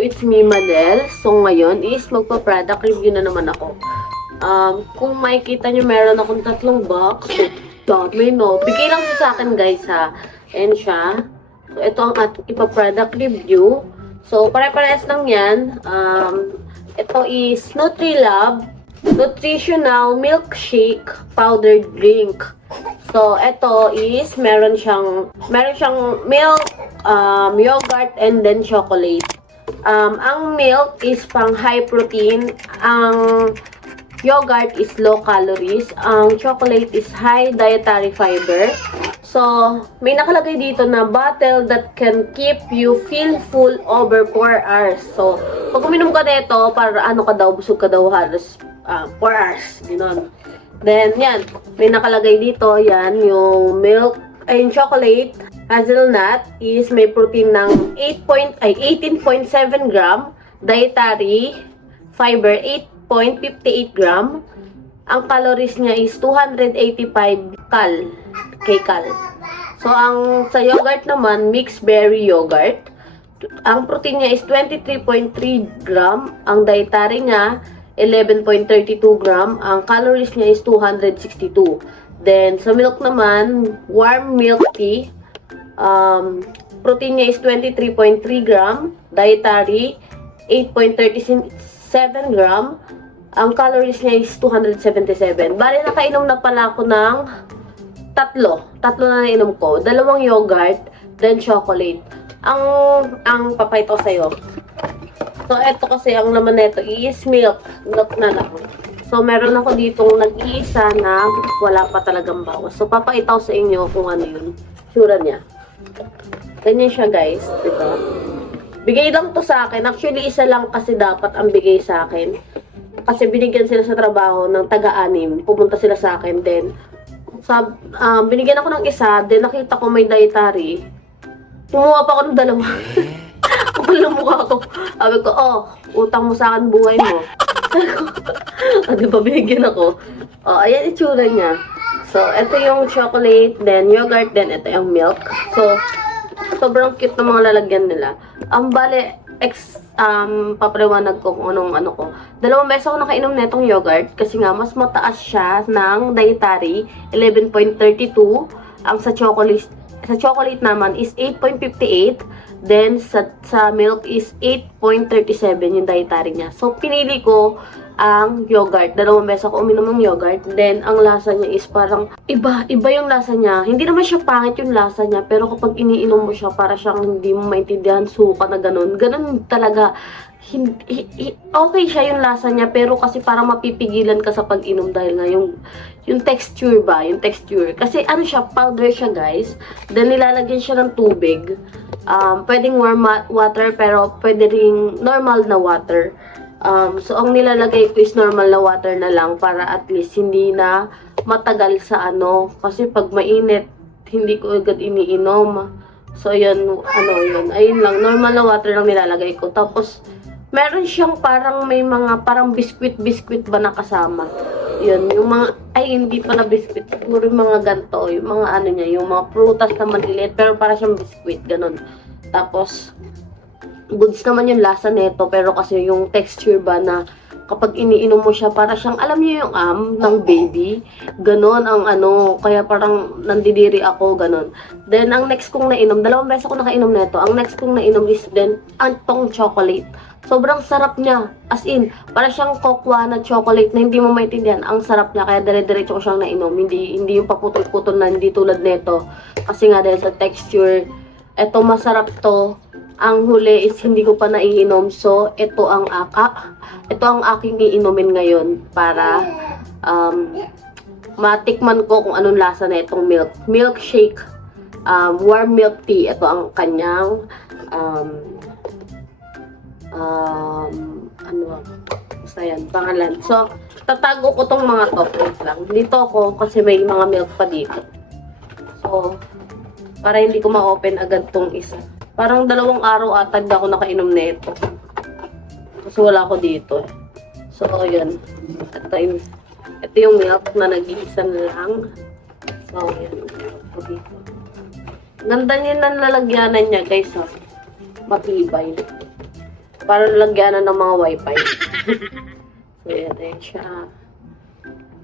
it's me, Manel. So, ngayon is magpa-product review na naman ako. Kung makikita nyo, meron akong 3 box. Dami, no? Bigay lang siya sa akin, guys, ha? Ayan siya. So, ito ang ating ipa-product review. So, pare-pares lang yan. Ito is Nutrilab Nutritional Milkshake Powdered Drink. So, ito is meron siyang milk, yogurt, and then chocolate. Ang milk is pang high protein. Ang yogurt is low calories. Ang chocolate is high dietary fiber. So, may nakalagay dito na bottle that can keep you feel full over 4 hours. So, pag uminom ka nito, para ano ka daw, busog ka daw halos 4 hours. Gano'n. Then, yan. May nakalagay dito, yan, yung milk, ay yung chocolate, hazelnut, is may protein ng 18.7 gram, dietary fiber, 8.58 gram. Ang calories niya is 285 kcal. So, ang sa yogurt naman, mixed berry yogurt. Ang protein niya is 23.3 gram. Ang dietary niya, 11.32 gram. Ang calories niya is 262. Then, sa milk naman, warm milk tea. Protein niya is 23.3 gram. Dietary, 8.37 gram. Ang calories niya is 277. Bali, nakainom na pala ako ng tatlo na nainom ko. 2 yogurt, then chocolate. Ang papayto sa'yo. So, eto kasi ang laman nito is milk. Milk na lang. So, meron ako ditong nag-iisa na wala pa talagang bawas. So, papaitaw sa inyo kung ano yun. Sura niya. Ganyan siya, guys. Diba? Bigay lang to sa akin. Actually, isa lang kasi dapat ang bigay sa akin. Kasi binigyan sila sa trabaho ng taga-anim. Pumunta sila sa akin. Then, binigyan ako ng isa. Then, nakita ko may dietary. Kumuha pa ako ng 2. Kapal na mukha ko. Sabi ko, utang mo sa akin buhay mo. Di ba, binigyan ako. Ayan itsura niya. So, ito yung chocolate, then yogurt, then ito yung milk. So, sobrang cute ng mga lalagyan nila. Bale, papaliwanag ko kung anong ano ko. 2 beses ako nakainom na itong yogurt kasi nga, mas mataas siya ng dietary, 11.32. Ang sa chocolate naman is 8.58. Then, sa milk is 8.37 yung dietary niya. So, pinili ko ang yogurt. 2 beses ako uminom ng yogurt. Then, ang lasa niya is parang iba yung lasa niya. Hindi naman siya pangit yung lasa niya. Pero kapag iniinom mo siya, para siyang hindi mo maintindihan, suka na ganun. Ganun talaga. Okay siya yung lasa niya. Pero kasi parang mapipigilan ka sa pag-inom dahil nga yung texture ba? Yung texture. Kasi ano siya, powder siya, guys. Then, nilalagyan siya ng tubig. Pwedeng warm water, pero pwede ring normal na water. So, ang nilalagay ko is normal na water na lang para at least hindi na matagal sa ano. Kasi pag mainit, hindi ko agad iniinom. So, yun, ayun lang. Normal na water lang nilalagay ko. Tapos, meron siyang parang may mga parang biskwit ba na kasama. Yun, yung mga, hindi pa na biskwit. Siguro yung mga ganto, yung mga ano niya, yung mga prutas na maliliit, pero para siyang biskwit, ganun. Tapos, goods naman yung lasa nito, pero kasi yung texture ba na kapag iniinom mo siya, para siyang, alam niyo yung ng baby, ganon ang ano, kaya parang nandidiri ako, ganon. Then, ang next kong nainom, 2 beses ako nakainom nito, ang next kong nainom is then, antong chocolate. Sobrang sarap niya. As in, para siyang kokwa na chocolate na hindi mo maintindihan. Ang sarap niya, kaya dire-diretso ko siyang nainom. Hindi yung paputol-putol na hindi tulad nito. Kasi nga dahil sa texture, eto masarap to. Ang huli is hindi ko pa naiinom. So, ito ang aking iinumin ngayon para matikman ko kung anong lasa na itong milkshake. Warm milk tea. Ito ang kanyang basta yan, pangalan. So, tatago ko tong mga to. Wait lang. Dito ako kasi may mga milk pa dito. So, para hindi ko ma-open agad tong isa. Parang 2 araw atag ako nakainom na ito. Kasi wala ko dito. So, yun. Ito yung milk na nag-iisa na lang. So, yan. Ito dito. Ganda niya ng lalagyanan niya, guys. Matibay. Para lagyanan ng mga wifi. So, yan. Ayan siya.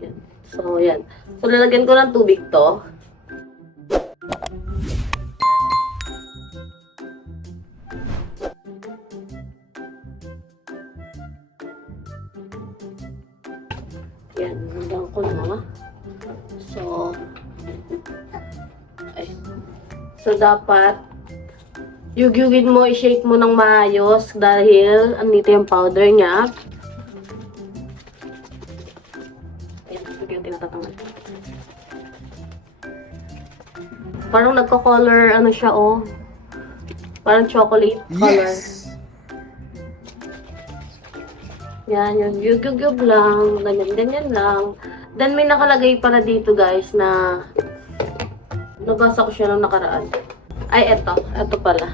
Yan. So, yan. So, lalagyan ko ng tubig to. Yan. Hanggang ko na. So, ay. So, dapat yugyugin mo, i-shake mo ng maayos dahil andito yung powder niya. Ayan, yung tinatatanggal. Parang nagko-color, ano siya, oh. Parang chocolate color. Yes! Yan, yung yugyug lang, ganyan lang. Then, may nakalagay pala dito, guys, na nabasa ko siya nung nakaraan. Ay, eto pala.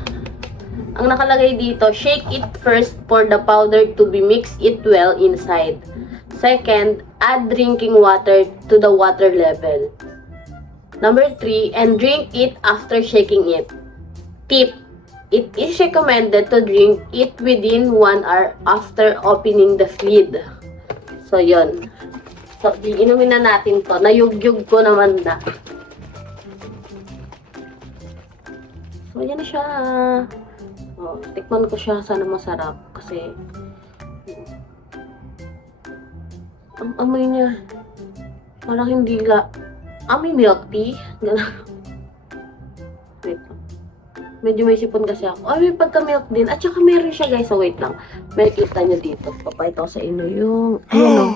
Ang nakalagay dito, shake it first for the powder to be mixed it well inside. Second, add drinking water to the water level. Number 3, and drink it after shaking it. Tip, it is recommended to drink it within 1 hour after opening the lid. So, yun. So, iinumin na natin to. Nayugyug ko naman na. So, yan na siya. Oh, tikman ko siya. Sana masarap. Kasi, ang amoy niya. Parang hindi amoy milk tea. Ganun. Wait lang. Medyo may sipon kasi ako. Ay, may pagka-milk din. At saka meron siya, guys. So, wait lang. May kita nyo dito. Papayita ko sa inyo yung, ayun o.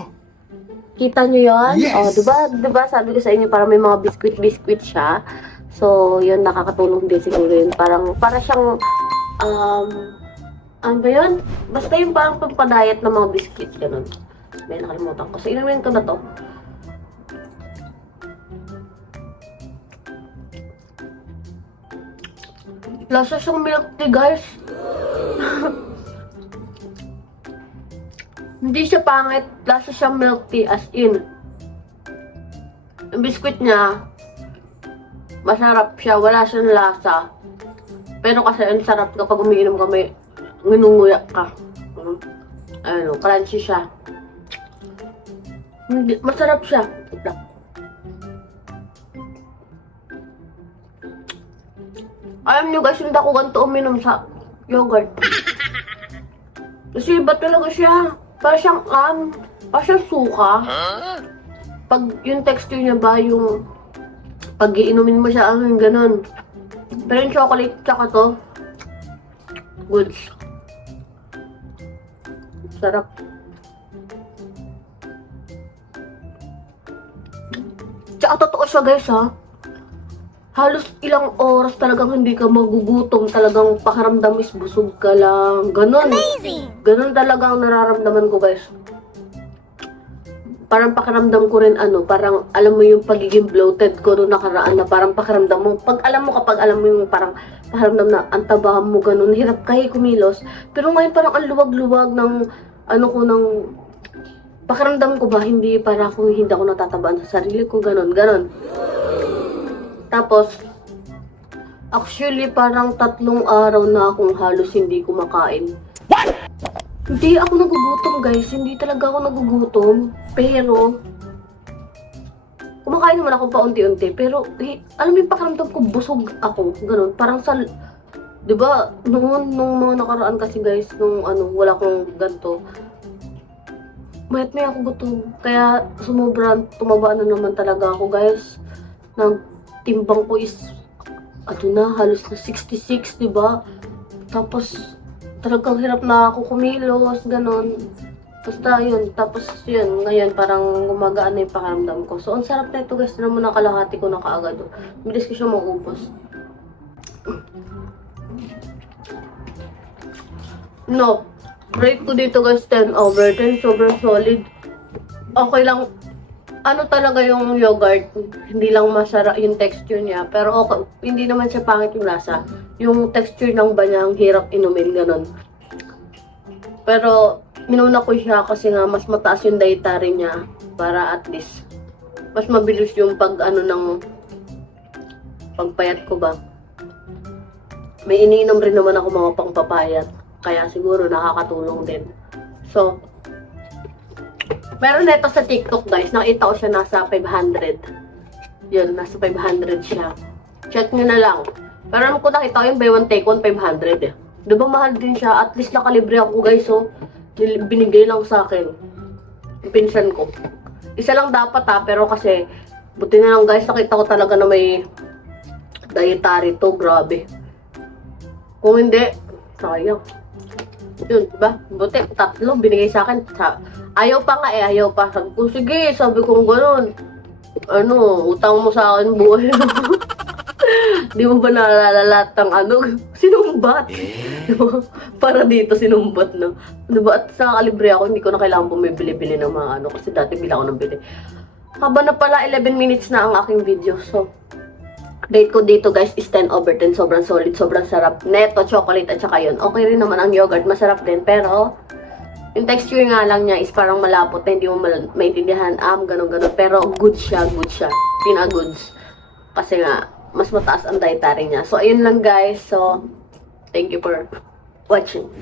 Kita nyo yun? Yes! Oh, diba? Sabi ko sa inyo, parang may mga biscuit siya. So, yun, nakakatulong din siguro yun. Para siyang, ano ba yun? Basta yung parang pampadayat ng mga biscuit, ganun. May nakalimutan ko. So, inumin ko na to. Lasa siyang milk tea, guys. Hindi siya pangit. Lasa siyang milk tea, as in. Yung biscuit niya, masarap siya, wala siyang lasa. Pero kasi ang sarap kapag umiinom kami, nginunguyak ka. Ano, crunchy siya. Masarap siya. Alam nyo guys, hindi ako ganito uminom sa yogurt. Kasi iba talaga siya. Parang siyang parang siyang suka. Pag yung texture niya ba, yung pag iinumin mo siya, ganun. Pero yung chocolate, tsaka to, goods. Sarap. Tsaka totoo siya guys ha. Halos ilang oras talagang hindi ka magugutom. Talagang pakiramdam is busog ka lang. Ganun. Amazing! Ganun talaga ang nararamdaman ko guys. Parang pakiramdam ko rin parang alam mo yung pagiging bloated ko noong nakaraan na parang pakiramdam mo, kapag alam mo yung parang pakiramdam na ang taba mo ganun, hirap kayo kumilos. Pero ngayon parang ang luwag-luwag ng ng pakiramdam ko ba, hindi ako natatabaan sa sarili ko, ganun. Tapos, actually parang 3 araw na akong halos hindi kumakain. What? Hindi ako nagugutom guys, hindi talaga ako nagugutom. Pero, kumakain naman ako paunti-unti. Pero, alam mo yung pakiramdam ko, busog ako. Ganun, parang diba, nung mga nakaraan kasi guys, nung wala akong ganito, mayat may ako gutom. Kaya, tumaba na naman talaga ako guys. Timbang ko is, halos na 66, diba? Tapos, talagang hirap na ako kumilos, ganon. Basta yun, tapos yun, ngayon parang gumagaan na yung pakiramdam ko. So, ang sarap na ito guys, na naman ang kalahati ko na kaagad. Bilis ko siya maubos. No, rate ko dito guys, 10/10, sobrang solid. Okay lang, talaga yung yogurt, hindi lang masarap yung texture niya, pero okay, hindi naman siya pangit yung lasa. Yung texture ng banyang hirap inumin, ganun. Pero, minuna ko siya kasi nga mas mataas yung dietary niya para at least mas mabilis yung ng pagpayat ko ba. May iniinom rin naman ako mga pangpapayat. Kaya siguro nakakatulong din. So, meron nito sa TikTok guys, nakita ko siya nasa 500. Yun, nasa 500 siya. Check nyo na lang. Pero kung nakita ko yung buy one take one, 500 eh. Diba mahal din siya? At least nakalibre ako guys, so binigay lang sa akin. Yung pinsan ko. Isa lang dapat pero kasi buti na lang guys, nakita ko talaga na may dietary to, grabe. Kung hindi, sayang. Yun, diba? Buti, 3 binigay sa akin. Ayaw pa nga ayaw pa. Sabi ko, sige, sabi ko gano'n. Utang mo sa akin buhay. Di mo ba naalala lahat ng sinumbat? Diba? Para dito, sinumbat, no? Diba? At sa kalibre ako, hindi ko na kailangan bumibili-bili ng mga kasi dati bila ako ng bili. Haba na pala, 11 minutes na ang aking video. So, rate ko dito guys is 10/10. Sobrang solid, sobrang sarap. Neto, chocolate at saka yun. Okay rin naman ang yogurt, masarap din. Pero, yung texture nga lang niya is parang malapot na hindi mo maintindihan. Ganun-ganun. Pero good siya, good siya. Pinaka-goods. Kasi nga, mas mataas ang dietary niya. So, ayun lang guys. So, thank you for watching.